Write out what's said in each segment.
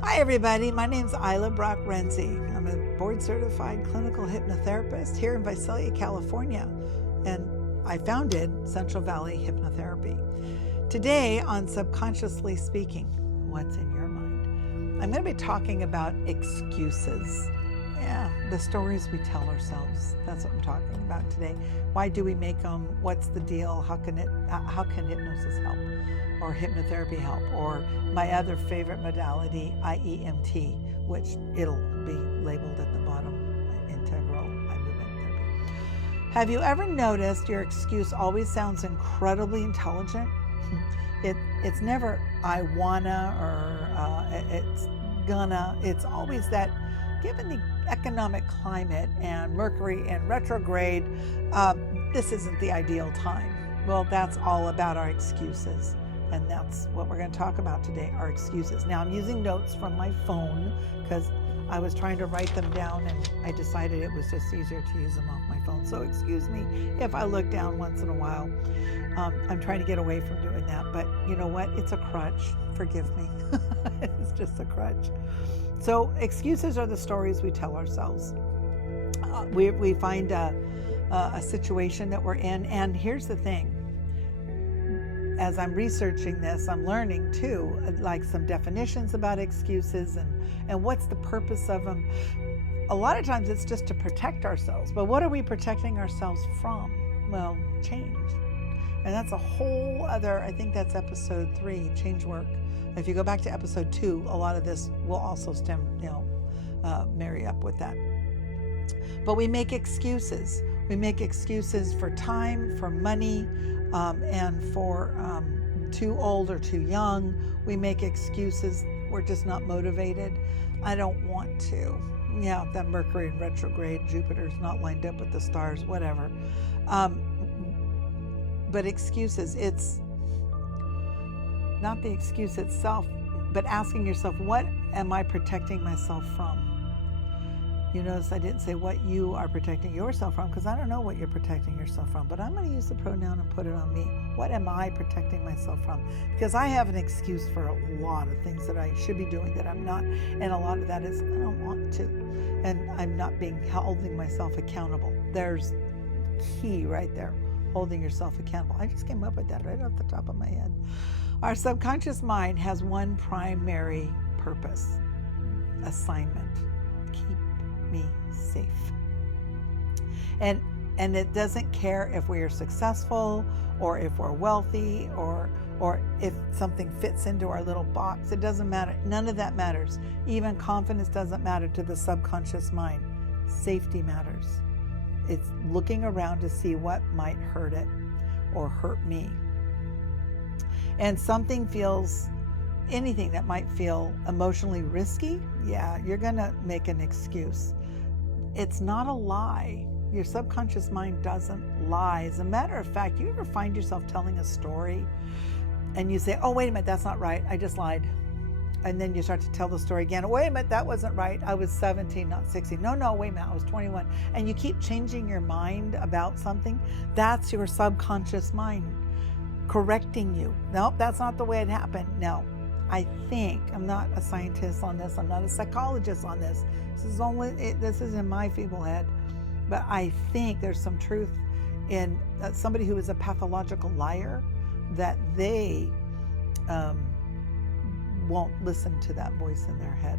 Hi everybody, my name's Ilah Renzi. I'm a board certified clinical hypnotherapist here in Visalia, California, and I founded Central Valley Hypnotherapy. Today on Subconsciously Speaking, What's in Your Mind? I'm going to be talking about excuses. Yeah, the stories we tell ourselves. That's what I'm talking about today. Why do we make them? What's the deal? How can hypnosis help? Or hypnotherapy help? Or my other favorite modality, IEMT, which it'll be labeled at the bottom, integral eye movement therapy. Have you ever noticed your excuse always sounds incredibly intelligent? It's never I wanna or it's gonna. It's always that, given the economic climate and Mercury in retrograde, this isn't the ideal time. Well, that's all about our excuses. And that's what we're going to talk about today, our excuses. Now, I'm using notes from my phone because I was trying to write them down and I decided it was just easier to use them off my phone. So excuse me if I look down once in a while. I'm trying to get away from doing that, but you know what? It's a crutch. Forgive me. It's just a crutch. So excuses are the stories we tell ourselves. We find a situation that we're in, and here's the thing. As I'm researching this, I'm learning too, like some definitions about excuses and what's the purpose of them. A lot of times it's just to protect ourselves, but what are we protecting ourselves from? Well, change. And that's a whole other, I think that's episode 3, change work. If you go back to episode 2, a lot of this will also marry up with that. But we make excuses. We make excuses for time, for money, and for too old or too young. We make excuses. We're just not motivated. I don't want to. Yeah, that Mercury in retrograde, Jupiter's not lined up with the stars, whatever. But excuses, it's not the excuse itself, but asking yourself, what am I protecting myself from? You notice I didn't say what you are protecting yourself from, because I don't know what you're protecting yourself from, but I'm going to use the pronoun and put it on me. What am I protecting myself from? Because I have an excuse for a lot of things that I should be doing that I'm not, and a lot of that is I don't want to, and I'm not holding myself accountable. There's key right there, holding yourself accountable. I just came up with that right off the top of my head. Our subconscious mind has one primary purpose, assignment: keep me safe. And it doesn't care if we are successful or if we're wealthy or if something fits into our little box. It doesn't matter. None of that matters. Even confidence doesn't matter to the subconscious mind. Safety matters. It's looking around to see what might hurt it or hurt me. And anything that might feel emotionally risky, yeah, you're gonna make an excuse. It's not a lie. Your subconscious mind doesn't lie. As a matter of fact, you ever find yourself telling a story and you say, oh, wait a minute, that's not right, I just lied. And then you start to tell the story again. Wait a minute, that wasn't right. I was 17, not 16. No, wait a minute, I was 21. And you keep changing your mind about something. That's your subconscious mind correcting you. Nope, that's not the way it happened. No, I think, I'm not a scientist on this, I'm not a psychologist on this. This is in my feeble head. But I think there's some truth in somebody who is a pathological liar, that they won't listen to that voice in their head,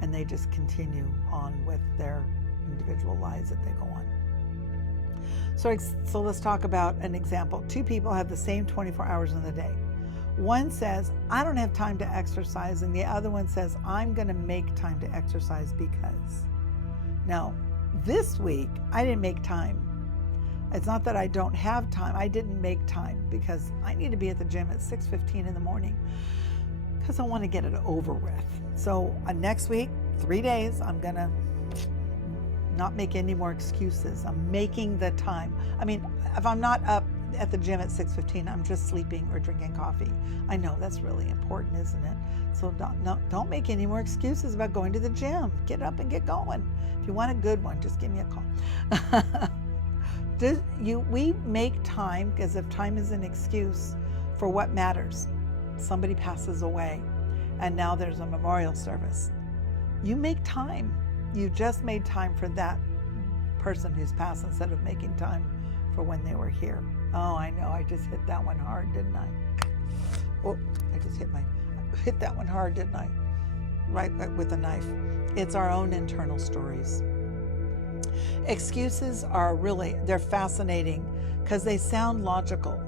and they just continue on with their individual lies that they go on. So let's talk about an example. 2 people have the same 24 hours in the day. One says, I don't have time to exercise, and the other one says, I'm going to make time to exercise because. Now, this week, I didn't make time. It's not that I don't have time. I didn't make time because I need to be at the gym at 6:15 in the morning because I want to get it over with. So next week, 3 days, I'm going to not make any more excuses. I'm making the time. I mean, if I'm not up at the gym at 6:15, I'm just sleeping or drinking coffee. I know that's really important, isn't it? So don't make any more excuses about going to the gym. Get up and get going. If you want a good one, just give me a call. We make time, because if time is an excuse for what matters, somebody passes away, and now there's a memorial service. You make time. You just made time for that person who's passed instead of making time for when they were here. Oh, I know, I just hit that one hard, didn't I? Oh, I just hit that one hard, didn't I? Right with a knife. It's our own internal stories. Excuses are they're fascinating because they sound logical.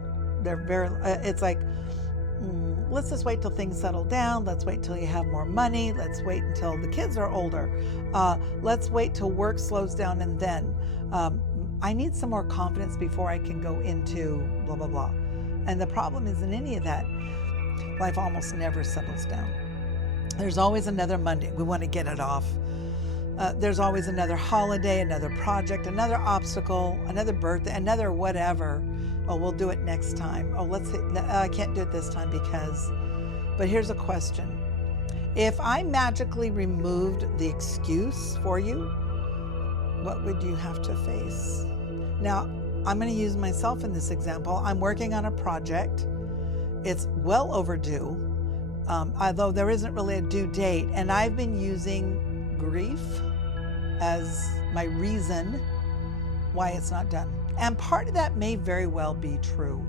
It's like, let's just wait till things settle down. Let's wait till you have more money. Let's wait until the kids are older. Let's wait till work slows down, and then I need some more confidence before I can go into blah, blah, blah. And the problem is, in any of that, life almost never settles down. There's always another Monday. We want to get it off. There's always another holiday, another project, another obstacle, another birthday, another whatever. Oh, we'll do it next time. Oh, I can't do it this time because. But here's a question. If I magically removed the excuse for you, what would you have to face? Now, I'm going to use myself in this example. I'm working on a project. It's well overdue, although there isn't really a due date, and I've been using grief as my reason why it's not done. And part of that may very well be true.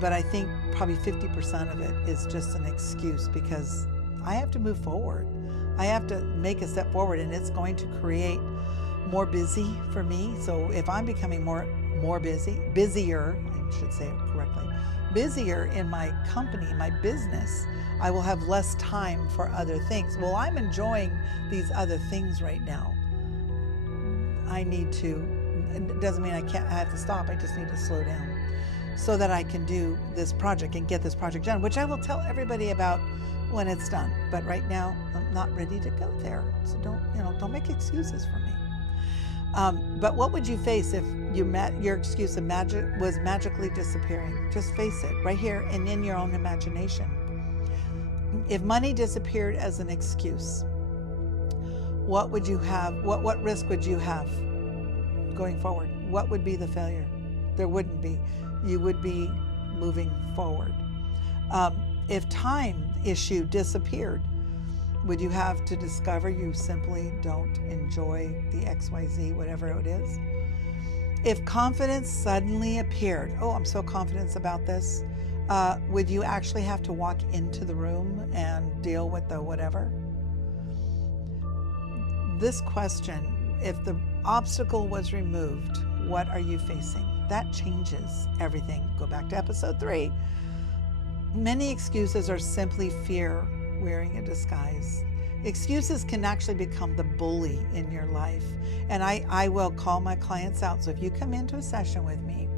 But I think probably 50% of it is just an excuse because I have to move forward. I have to make a step forward, and it's going to create more busy for me. So if I'm becoming more busier, I should say it correctly, busier in my company, my business, I will have less time for other things. Well, I'm enjoying these other things right now. I need to, it doesn't mean I have to stop. I just need to slow down so that I can do this project and get this project done, which I will tell everybody about when it's done. But right now, I'm not ready to go there. So don't make excuses for me. But what would you face if your excuse was magically disappearing? Just face it right here and in your own imagination. If money disappeared as an excuse, what would you have? What risk would you have going forward? What would be the failure? There wouldn't be. You would be moving forward. If time issue disappeared, would you have to discover you simply don't enjoy the XYZ, whatever it is? If confidence suddenly appeared, oh, I'm so confident about this, would you actually have to walk into the room and deal with the whatever? This question, if the obstacle was removed, what are you facing? That changes everything. Go back to episode 3. Many excuses are simply fear wearing a disguise. Excuses can actually become the bully in your life. And I will call my clients out. So if you come into a session with me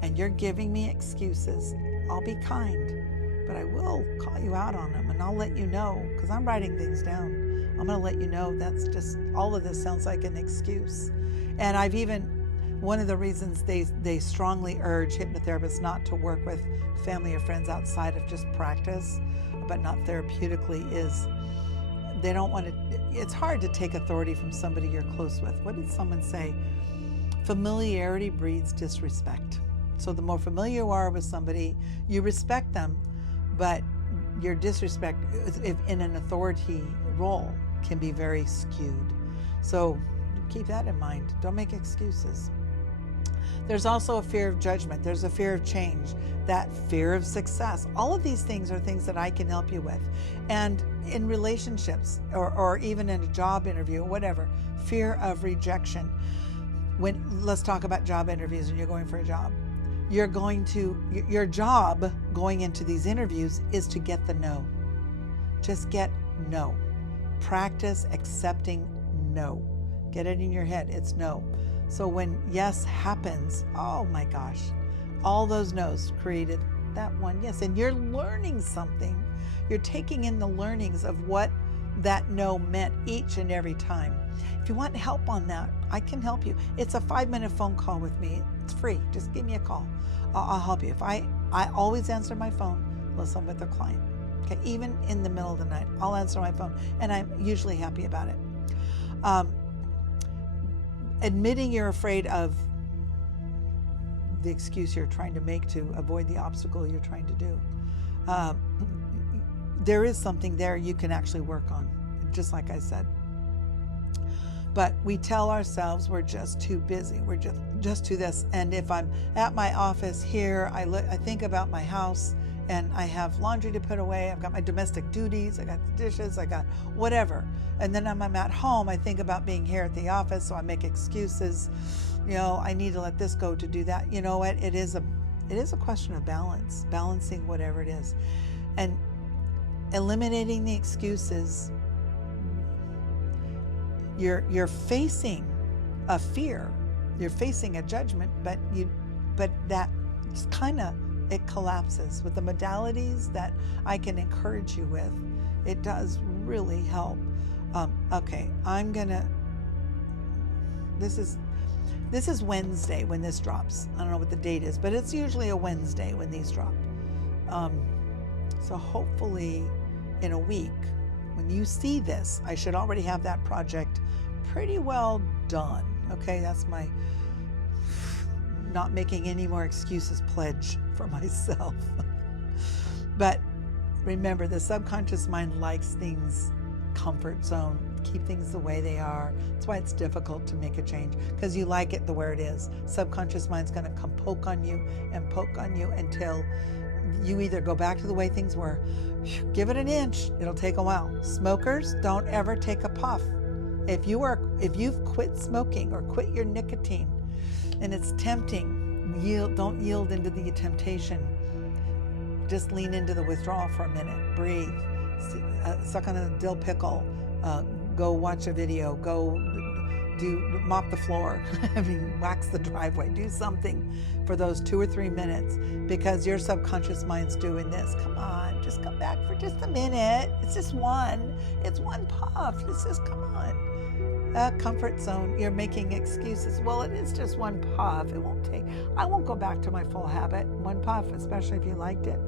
and you're giving me excuses, I'll be kind, but I will call you out on them, and I'll let you know, because I'm writing things down. I'm going to let you know that's just, all of this sounds like an excuse. And I've even, one of the reasons they strongly urge hypnotherapists not to work with family or friends outside of just practice, but not therapeutically, is they don't want to, it's hard to take authority from somebody you're close with. What did someone say? Familiarity breeds disrespect. So the more familiar you are with somebody, you respect them, but your disrespect in an authority role can be very skewed. So keep that in mind. Don't make excuses. There's also a fear of judgment. There's a fear of change, that fear of success. All of these things are things that I can help you with. And in relationships or even in a job interview or whatever, fear of rejection. Let's talk about job interviews and you're going for a job. Your job going into these interviews is to get the no. Just get no. Practice accepting no. Get it in your head, it's no. So when yes happens, oh my gosh, all those no's created that one yes. And you're learning something. You're taking in the learnings of what that no meant each and every time. If you want help on that, I can help you. It's a 5-minute phone call with me. It's free. Just give me a call. I'll help you. If I always answer my phone unless I'm with a client. Okay, even in the middle of the night, I'll answer my phone, and I'm usually happy about it. Admitting you're afraid of the excuse you're trying to make to avoid the obstacle you're trying to do. there is something there you can actually work on, just like I said. But we tell ourselves we're just too busy. We're just too this. And if I'm at my office here, I think about my house, and I have laundry to put away. I've got my domestic duties. I got the dishes. I got whatever. And then I'm at home. I think about being here at the office, so I make excuses. I need to let this go to do that. You know what? It is a question of balance, balancing whatever it is, and eliminating the excuses. You're facing a fear, you're facing a judgment, but that kind of, it collapses with the modalities that I can encourage you with. It does really help. Okay, this is Wednesday when this drops. I don't know what the date is, but it's usually a Wednesday when these drop. So hopefully in a week, when you see this, I should already have that project pretty well done. Okay, that's my not making any more excuses pledge for myself. But remember, the subconscious mind likes things comfort zone, keep things the way they are. That's why it's difficult to make a change, because you like it the way it is. Subconscious mind's going to come poke on you until you either go back to the way things were. Give it an inch, it'll take a while. Smokers, don't ever take a puff. If you've quit smoking or quit your nicotine and it's tempting, don't yield into the temptation. Just lean into the withdrawal for a minute. Breathe. Suck on a dill pickle. Go watch a video. Go mop the floor. Wax the driveway. Do something for those 2 or 3 minutes, because your subconscious mind's doing this. Come on, just come back for just a minute. It's just one. It's one puff. It's just, come on. Comfort zone. You're making excuses. Well, it is just one puff. I won't go back to my full habit. One puff, especially if you liked it.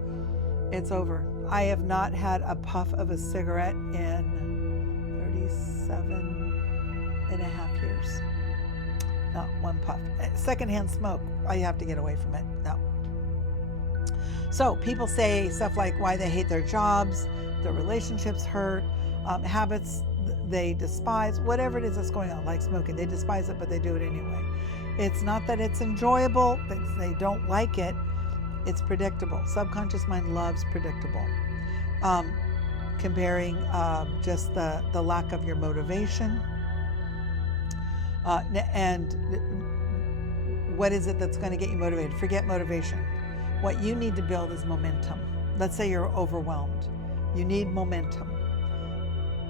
It's over. I have not had a puff of a cigarette in 37 and a half years. Not one puff. Secondhand smoke, I have to get away from it. No. So people say stuff like why they hate their jobs, their relationships hurt, habits they despise, whatever it is that's going on, like smoking. They despise it, but they do it anyway. It's not that it's enjoyable, they don't like it. It's predictable. Subconscious mind loves predictable. Comparing just the lack of your motivation. And what is it that's going to get you motivated? Forget motivation. What you need to build is momentum. Let's say you're overwhelmed. You need momentum.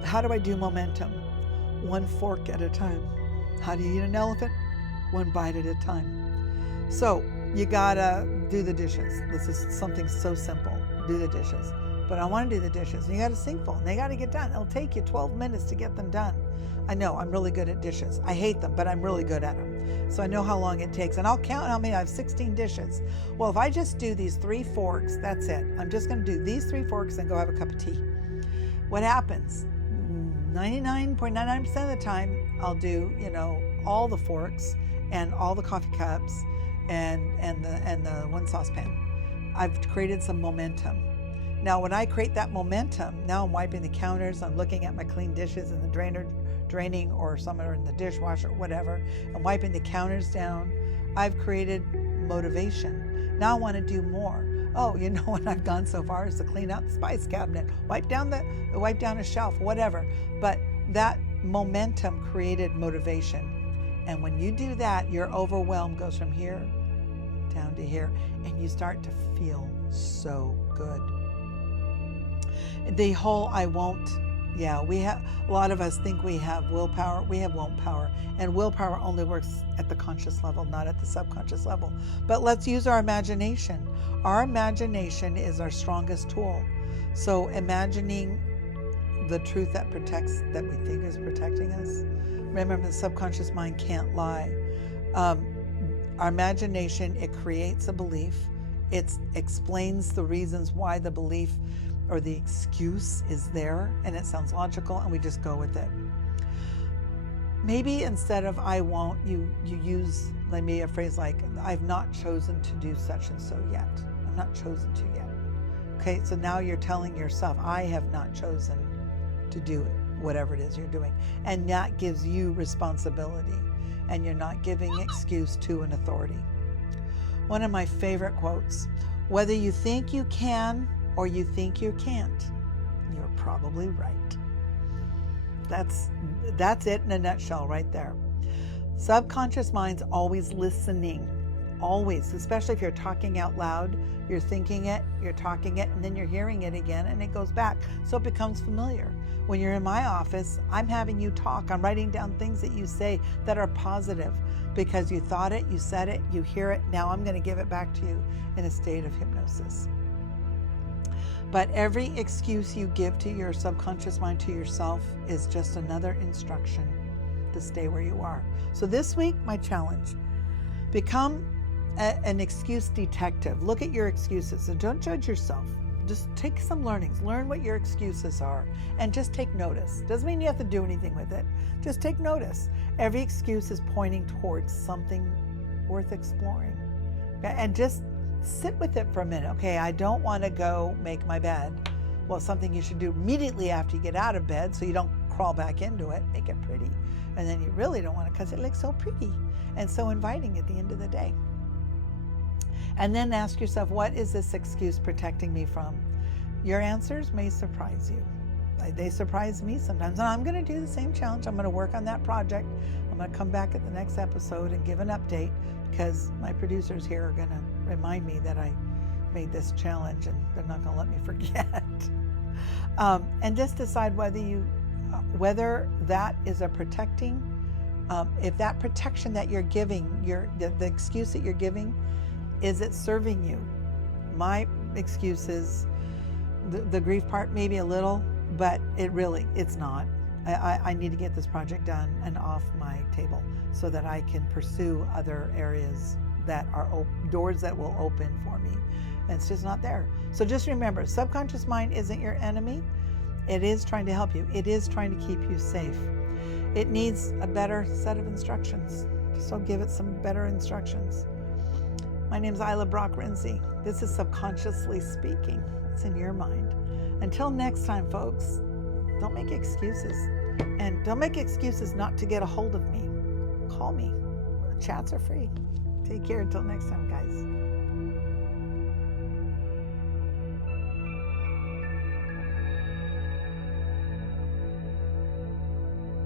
How do I do momentum? One fork at a time. How do you eat an elephant? One bite at a time. So you gotta do the dishes. This is something so simple. Do the dishes. But I want to do the dishes. And you got a sink full, and they got to get done. It'll take you 12 minutes to get them done. I know I'm really good at dishes. I hate them, but I'm really good at them. So I know how long it takes. And I'll count how many. I have 16 dishes. Well, if I just do these 3 forks, that's it. I'm just going to do these 3 forks and go have a cup of tea. What happens? 99.99% of the time, I'll do, all the forks and all the coffee cups and the one saucepan. I've created some momentum. Now, when I create that momentum, now I'm wiping the counters, I'm looking at my clean dishes in the draining or some are in the dishwasher, whatever. I'm wiping the counters down. I've created motivation. Now I want to do more. Oh, what I've done so far is to clean out the spice cabinet, wipe down a shelf, whatever. But that momentum created motivation. And when you do that, your overwhelm goes from here down to here, and you start to feel so good. The whole I won't, a lot of us think we have willpower. We have won't power, and willpower only works at the conscious level, not at the subconscious level. But let's use our imagination. Our imagination is our strongest tool. So imagining the truth that we think is protecting us. Remember, the subconscious mind can't lie. Our imagination, it creates a belief. It explains the reasons why the belief or the excuse is there, and it sounds logical, and we just go with it. Maybe instead of I won't, you use a phrase like, I've not chosen to do such and so yet. I've not chosen to yet. Okay, so now you're telling yourself, I have not chosen to do whatever it is you're doing. And that gives you responsibility. And you're not giving excuse to an authority. One of my favorite quotes, whether you think you can or you think you can't, you're probably right. That's it in a nutshell right there. Subconscious mind's always listening, always, especially if you're talking out loud, you're thinking it, you're talking it, and then you're hearing it again, and it goes back. So it becomes familiar. When you're in my office, I'm having you talk. I'm writing down things that you say that are positive because you thought it, you said it, you hear it. Now I'm going to give it back to you in a state of hypnosis. But every excuse you give to your subconscious mind, to yourself, is just another instruction to stay where you are. So this week, my challenge, become an excuse detective. Look at your excuses and don't judge yourself. Just take some learnings. Learn what your excuses are and just take notice. Doesn't mean you have to do anything with it. Just take notice. Every excuse is pointing towards something worth exploring. Okay? And just sit with it for a minute. Okay, I don't want to go make my bed. Well, something you should do immediately after you get out of bed so you don't crawl back into it. Make it pretty. And then you really don't want it because it looks so pretty and so inviting at the end of the day. And then ask yourself, what is this excuse protecting me from? Your answers may surprise you. They surprise me sometimes. And I'm going to do the same challenge. I'm going to work on that project. I'm going to come back at the next episode and give an update because my producers here are going to remind me that I made this challenge and they're not going to let me forget. And just decide whether that is a protecting, if that protection that you're giving, the excuse that you're giving, is it serving you? My excuse is the grief part, maybe a little, but it's not. I need to get this project done and off my table so that I can pursue other areas that are doors that will open for me. And it's just not there. So just remember, subconscious mind isn't your enemy. It is trying to help you. It is trying to keep you safe. It needs a better set of instructions. So give it some better instructions. My name is Ilah Brock-Renzi. This is Subconsciously Speaking. It's in your mind. Until next time, folks, don't make excuses. And don't make excuses not to get a hold of me. Call me. Chats are free. Take care until next time, guys.